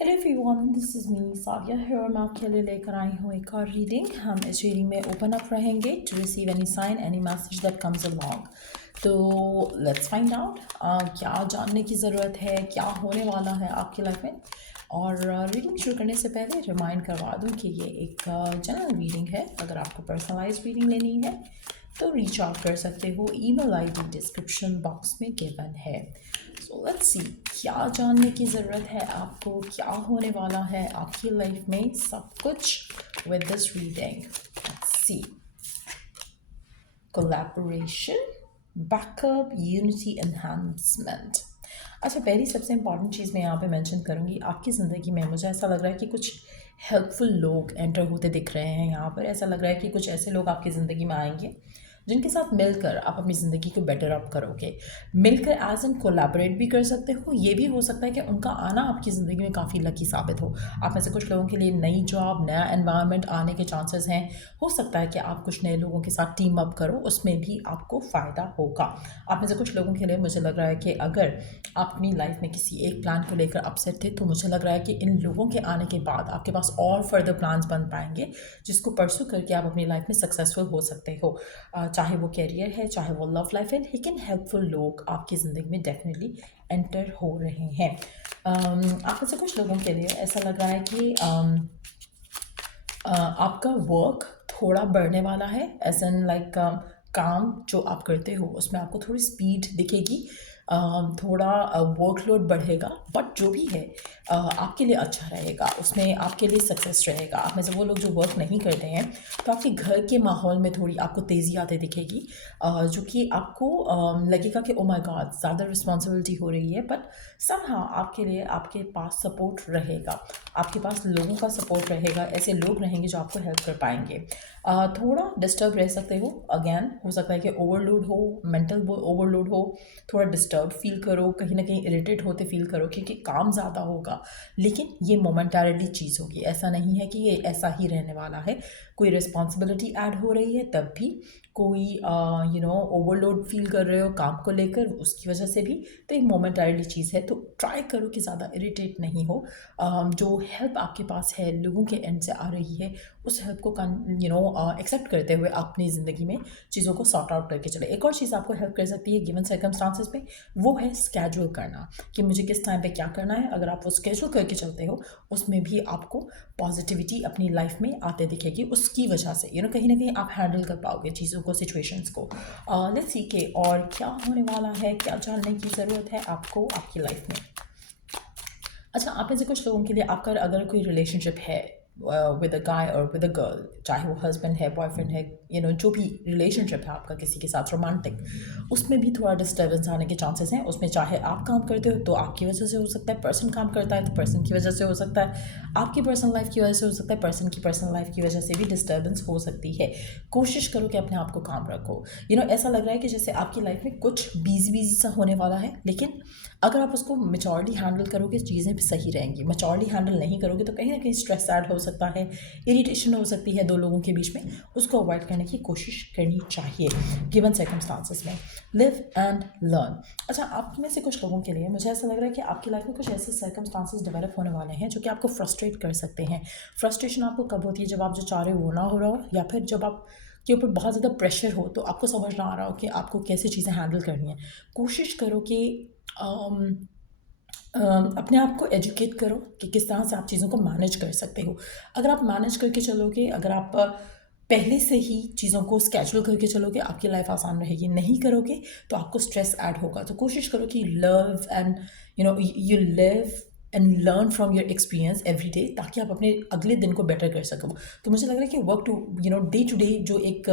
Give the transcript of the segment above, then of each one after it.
Hello everyone, this is me Savia है। मैं आपके लिए लेकर आई हूँ एक और रीडिंग। हम इस रीडिंग में ओपन अप रहेंगे to receive any sign any message that comes along. So let's find out क्या जानने की ज़रूरत है, क्या होने वाला है आपकी लाइफ में। और रीडिंग शुरू करने से पहले रिमाइंड करवा दूँ कि ये एक जनरल रीडिंग है। अगर आपको पर्सनलाइज रीडिंग लेनी है तो रीच आउट कर सकते हो। ईमेल आईडी डिस्क्रिप्शन बॉक्स में गिवन है। सो लेट्स सी क्या जानने की ज़रूरत है आपको, क्या होने वाला है आपकी लाइफ में, सब कुछ with this reading. Let's see. Collaboration, backup, unity, enhancement. अच्छा, पहली सबसे इंपॉर्टेंट चीज़ मैं यहाँ पे मेंशन करूँगी। आपकी ज़िंदगी में मुझे ऐसा लग रहा है कि कुछ हेल्पफुल लोग एंटर होते दिख रहे हैं। यहाँ पर ऐसा लग रहा है कि कुछ ऐसे लोग आपकी ज़िंदगी में आएंगे जिनके साथ मिलकर आप अपनी ज़िंदगी को बेटर अप करोगे। मिलकर एज एन कोलैबोरेट भी कर सकते हो। ये भी हो सकता है कि उनका आना आपकी ज़िंदगी में काफ़ी लकी साबित हो। आप में से कुछ लोगों के लिए नई जॉब, नया एनवायरनमेंट आने के चांसेस हैं। हो सकता है कि आप कुछ नए लोगों के साथ टीम अप करो, उसमें भी आपको फ़ायदा होगा। आप में से कुछ लोगों के लिए मुझे लग रहा है कि अगर आप अपनी लाइफ में किसी एक प्लान को लेकर अपसेट थे, तो मुझे लग रहा है कि इन लोगों के आने के बाद आपके पास और फर्दर प्लान्स बन पाएंगे जिसको परसू करके आप अपनी लाइफ में सक्सेसफुल हो सकते हो। चाहे वो कैरियर है, चाहे वो लव लाइफ है, लेकिन हेल्पफुल लोग आपकी ज़िंदगी में डेफिनेटली एंटर हो रहे हैं। आप में से कुछ लोगों के लिए ऐसा लग रहा है कि आपका वर्क थोड़ा बढ़ने वाला है। एज एन लाइक काम जो आप करते हो उसमें आपको थोड़ी स्पीड दिखेगी। थोड़ा वर्कलोड बढ़ेगा, बट जो भी है आपके लिए अच्छा रहेगा, उसमें आपके लिए सक्सेस रहेगा। आप में से वो लोग जो वर्क नहीं करते हैं, तो आपके घर के माहौल में थोड़ी आपको तेज़ी आते दिखेगी, जो कि आपको लगेगा कि ओ माय गॉड, ज़्यादा रिस्पॉन्सिबिलिटी हो रही है, बट समहाउ आपके लिए आपके पास सपोर्ट रहेगा, आपके पास लोगों का सपोर्ट रहेगा। ऐसे लोग रहेंगे जो आपको हेल्प कर पाएंगे। थोड़ा डिस्टर्ब रह सकते हो। अगेन हो सकता है कि ओवरलोड हो, मेंटल ओवरलोड हो, थोड़ा डिस्टर्ब फील करो, कहीं ना कहीं इरिटेट होते फील करो क्योंकि काम ज़्यादा होगा। लेकिन ये मोमेंटारिटी चीज़ होगी, ऐसा नहीं है कि ये ऐसा ही रहने वाला है। कोई रिस्पॉन्सिबिलिटी ऐड हो रही है तब भी, कोई ओवरलोड फील कर रहे हो काम को लेकर, उसकी वजह से भी, तो एक मोमेंटारिटी चीज़ है। तो ट्राई करो कि ज़्यादा इरिटेट नहीं हो। जो हेल्प आपके पास है लोगों के एंड से आ रही है, उस हेल्प को एक्सेप्ट करते हुए अपनी ज़िंदगी में चीज़ों को सॉर्ट आउट करके चले। एक और चीज़ आपको हेल्प कर सकती है गिवन सर्कमस्टांसेस में, वो है स्केड्यूल करना, कि मुझे किस टाइम पे क्या करना है। अगर आप वो स्केड्यूल करके चलते हो, उसमें भी आपको पॉजिटिविटी अपनी लाइफ में आते दिखेगी। उसकी वजह से कहीं ना कहीं आप हैंडल कर पाओगे चीज़ों को, सिचुएशंस को। लेट्स सी के और क्या होने वाला है, क्या जानने की ज़रूरत है आपको आपकी लाइफ में। अच्छा, आप में से कुछ लोगों के लिए आपका अगर कोई रिलेशनशिप है विद अ गाय और विद अ गर्ल, चाहे वो हस्बैंड है, बॉयफ्रेंड है, जो भी रिलेशनशिप है आपका किसी के साथ रोमांटिक, उसमें भी थोड़ा डिस्टर्बेंस आने के चांसेस हैं। उसमें चाहे आप काम करते हो तो आपकी वजह से हो सकता है, पर्सन काम करता है तो पर्सन की वजह से हो सकता है, आपकी पर्सनल लाइफ की वजह से हो सकता है, पर्सन की पर्सनल लाइफ की वजह से भी डिस्टर्बेंस हो सकती है। कोशिश करो कि अपने आप को काम रखो। ऐसा लग रहा है कि जैसे आपकी लाइफ में कुछ बिजी बिजी सा होने वाला है, लेकिन अगर आप उसको मेचोरली हैंडल करोगे चीज़ें भी सही रहेंगी। मेचोरली हैंडल नहीं करोगे तो कहीं ना कहीं स्ट्रेस ऐड हो सकता है, इरिटेशन हो सकती है दो लोगों के बीच में। उसको अवॉइड करने की कोशिश करनी चाहिए गिवन सर्कमस्टांसेस में। Live and learn. अच्छा, आप में से कुछ लोगों के लिए मुझे ऐसा लग रहा है कि आपकी लाइफ में कुछ ऐसे सर्कमस्टांसेस डेवलप होने वाले हैं जो कि आपको फ्रस्ट्रेट कर सकते हैं। फ्रस्ट्रेशन आपको कब होती है? जब आप जो चाह रहे हो वो ना हो रहा हो, या फिर जब आप के ऊपर बहुत ज़्यादा प्रेशर हो, तो आपको समझ ना आ रहा हो कि आपको कैसे चीज़ें हैंडल करनी है। कोशिश करो कि अपने आप को एजुकेट करो कि किस तरह से आप चीज़ों को मैनेज कर सकते हो। अगर आप मैनेज करके चलोगे, अगर आप पहले से ही चीज़ों को स्केड्यूल करके चलोगे, आपकी लाइफ आसान रहेगी। नहीं करोगे तो आपको स्ट्रेस ऐड होगा। तो कोशिश करो कि love and you live and learn from your experience every day, ताकि आप अपने अगले दिन को बेटर कर सको। तो मुझे लग रहा है कि work today today जो एक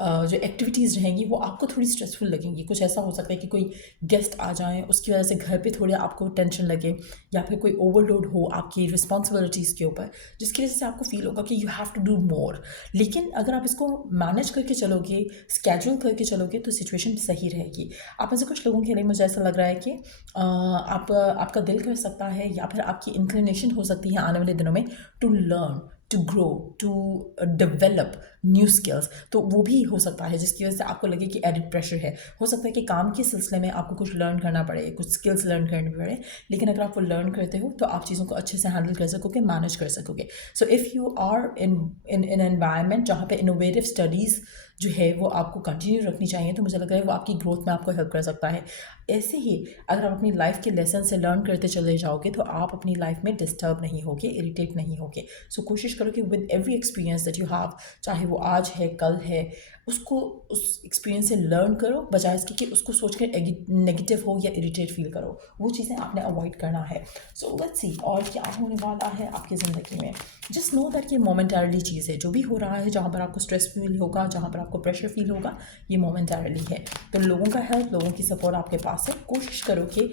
जो एक्टिविटीज़ रहेंगी वो आपको थोड़ी स्ट्रेसफुल लगेंगी। कुछ ऐसा हो सकता है कि कोई गेस्ट आ जाएँ, उसकी वजह से घर पे थोड़ी आपको टेंशन लगे, या फिर कोई ओवरलोड हो आपकी रिस्पॉन्सिबिलिटीज़ के ऊपर, जिसकी वजह से आपको फील होगा कि you have to do more. लेकिन अगर आप इसको मैनेज करके चलोगे, स्केड्यूल करके चलोगे, तो सिचुएशन सही रहेगी। आप में से कुछ लोगों के लिए मुझे ऐसा लग रहा है कि आपका दिल कर सकता है, या फिर आपकी इंक्लिनेशन हो सकती है आने वाले दिनों में to learn to grow, to develop new skills, तो वो भी हो सकता है जिसकी वजह से आपको लगे कि एडिड प्रेशर है। हो सकता है कि काम के सिलसिले में आपको कुछ लर्न करना पड़े, कुछ स्किल्स लर्न करनी पड़े, लेकिन अगर आप वो लर्न करते हो तो आप चीज़ों को अच्छे से हैंडल कर सकोगे, मैनेज कर सकोगे। So if you are in environment जहाँ पे इनोवेटिव स्टडीज़ जो है वो आपको कंटिन्यू रखनी चाहिए, तो मुझे लग रहा है वो आपकी ग्रोथ में आपको हेल्प कर सकता है। ऐसे ही अगर आप अपनी लाइफ के लेसन से लर्न करते चले जाओगे तो आप अपनी लाइफ में डिस्टर्ब नहीं होगे, इरिटेट नहीं होगे। सो कोशिश करो कि with every experience that you have, चाहे वो आज है, कल है, उसको उस एक्सपीरियंस से लर्न करो, बजाय इसके कि उसको सोच कर नेगेटिव हो या इरिटेट फील करो। वो चीज़ें आपने अवॉइड करना है। सो लेट्स सी और क्या होने वाला है आपकी ज़िंदगी में। जस्ट नो दैट ये मोमेंटरली चीज़ है। जो भी हो रहा है, जहाँ पर आपको स्ट्रेस फील होगा, जहाँ पर आपको प्रेशर फील होगा, ये मोमेंटरली है। तो लोगों का हेल्प, लोगों की सपोर्ट आपके पास है। कोशिश करो कि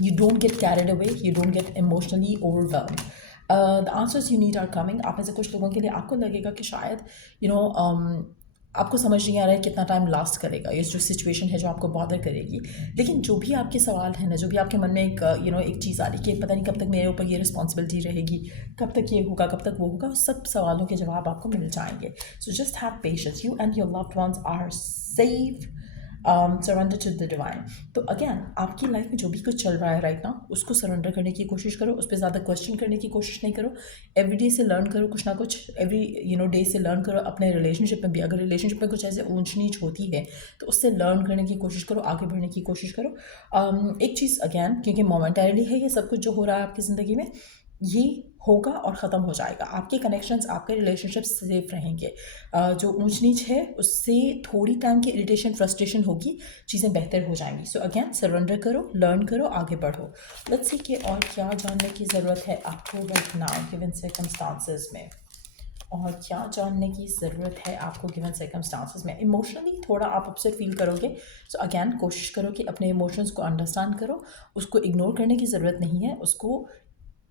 you don't get carried away, you don't get emotionally overwhelmed. The answers you need are coming. आप में से कुछ लोगों के लिए आपको लगेगा कि शायद आपको समझ नहीं आ रहा है कितना टाइम लास्ट करेगा ये जो सिचुएशन है जो आपको बॉदर करेगी। लेकिन जो भी आपके सवाल हैं ना, जो भी आपके मन में एक एक चीज़ आ रही है कि पता नहीं कब तक मेरे ऊपर ये रिस्पॉन्सिबिलिटी रहेगी, कब तक ये होगा, कब तक वो होगा, उस सब सवालों के जवाब आपको मिल जाएंगे। So just have patience, you and your loved ones are safe, surrender to the divine. तो अगेन आपकी लाइफ में जो भी कुछ चल रहा है राइट नाउ, उसको सरेंडर करने की कोशिश करो, उस पर ज़्यादा क्वेश्चन करने की कोशिश नहीं करो। एवरी डे से लर्न करो कुछ ना कुछ, एवरी डे से लर्न करो। अपने रिलेशनशिप में भी अगर रिलेशनशिप में कुछ ऐसे ऊंच नीच होती है तो उससे लर्न करने की कोशिश करो, आगे बढ़ने की कोशिश करो। एक चीज़ अगेन, क्योंकि मोमेंटरली है ये सब कुछ जो हो रहा है आपकी ज़िंदगी में, ये होगा और ख़त्म हो जाएगा। आपके कनेक्शंस, आपके रिलेशनशिप्स सेफ रहेंगे। जो ऊंच नीच है उससे थोड़ी टाइम की इरिटेशन, फ्रस्ट्रेशन होगी, चीज़ें बेहतर हो जाएंगी। सो अगेन सरेंडर करो, लर्न करो, आगे बढ़ो। लेट्स सी कि और क्या जानने की ज़रूरत है आपको राइट नाउ गिवन सर्कमस्टांसेस में, और क्या जानने की ज़रूरत है आपको गिवन सर्कमस्टांसेस में। इमोशनली थोड़ा आप अपसेट फील करोगे। सो अगेन कोशिश करो कि अपने इमोशंस को अंडरस्टैंड करो, उसको इग्नोर करने की ज़रूरत नहीं है। उसको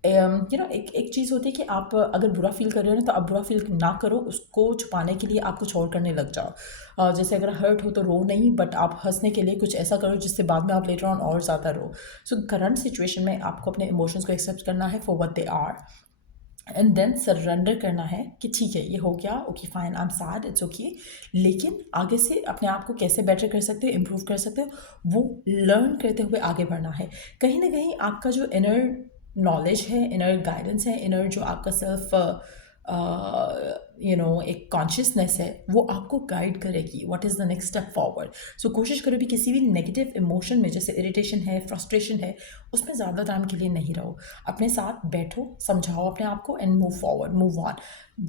एक चीज़ होती है कि आप अगर बुरा फील कर रहे हो ना, तो आप बुरा फील ना करो, उसको छुपाने के लिए आप कुछ और करने लग जाओ। जैसे अगर हर्ट हो तो रो नहीं, बट आप हंसने के लिए कुछ ऐसा करो जिससे बाद में आप लेटर ऑन और ज़्यादा रो। सो करंट सिचुएशन में आपको अपने इमोशंस को एक्सेप्ट करना है for what they are, and then surrender करना है कि ठीक है ये हो गया, okay fine, I am sad, it's okay, लेकिन आगे से अपने आप को कैसे बेटर कर सकते हो, इम्प्रूव कर सकते हो, वो लर्न करते हुए आगे बढ़ना है। कहीं ना कहीं आपका जो इनर नॉलेज है, इनर गाइडेंस है, इनर जो आपका सेल्फ एक कॉन्शियसनेस है, वो आपको गाइड करेगी what is the next step forward. So कोशिश करो भी किसी भी नेगेटिव इमोशन में, जैसे इरिटेशन है, फ्रस्ट्रेशन है, उसमें ज़्यादा टाइम के लिए नहीं रहो। अपने साथ बैठो, समझाओ अपने आप को and move forward, move on.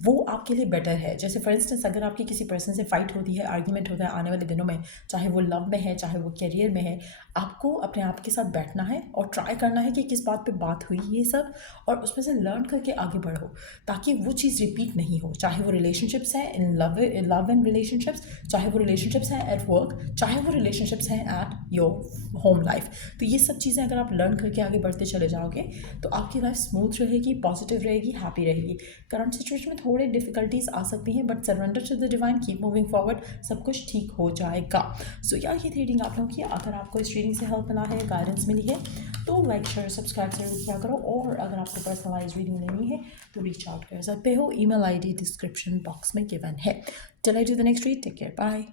वो आपके लिए बेटर है। जैसे फॉर इंस्टेंस अगर आपकी किसी पर्सन से फाइट होती है, आर्ग्यूमेंट होता है आने वाले दिनों में, चाहे वो लव में है, चाहे वो करियर में है, आपको अपने आप के साथ बैठना है और ट्राई करना है कि किस बात पे बात हुई ये सब, और उसमें से लर्न करके आगे बढ़ो, ताकि वो चीज़ रिपीट नहीं हो। चाहे वो रिलेशनशिप्स हैं, इन लव एंड रिलेशनशिप्स, चाहे वो रिलेशनशिप्स हैं एट वर्क, चाहे वो रिलेशनशिप्स हैं एट योर होम लाइफ। तो ये सब चीज़ें अगर आप लर्न करके आगे बढ़ते चले जाओगे तो आपकी लाइफ स्मूथ रहेगी, पॉजिटिव रहेगी, हैप्पी रहेगी। करंट सिचुएशन में थोड़े डिफिकल्टीज आ सकती हैं, but surrender to the divine, keep moving forward, सब कुछ ठीक हो जाएगा। सो यार ये रीडिंग आप लोगों की, अगर आपको इस रीडिंग से हेल्प मिला है, गाइडेंस मिली है, तो लाइक शेयर सब्सक्राइब जरूर किया करो। और अगर आपको पर्सनलाइज रीडिंग लेनी है तो रीच आउट कर सकते हो, ईमेल ID डिस्क्रिप्शन बॉक्स में गिवन है। Till I do the next read, take care, bye.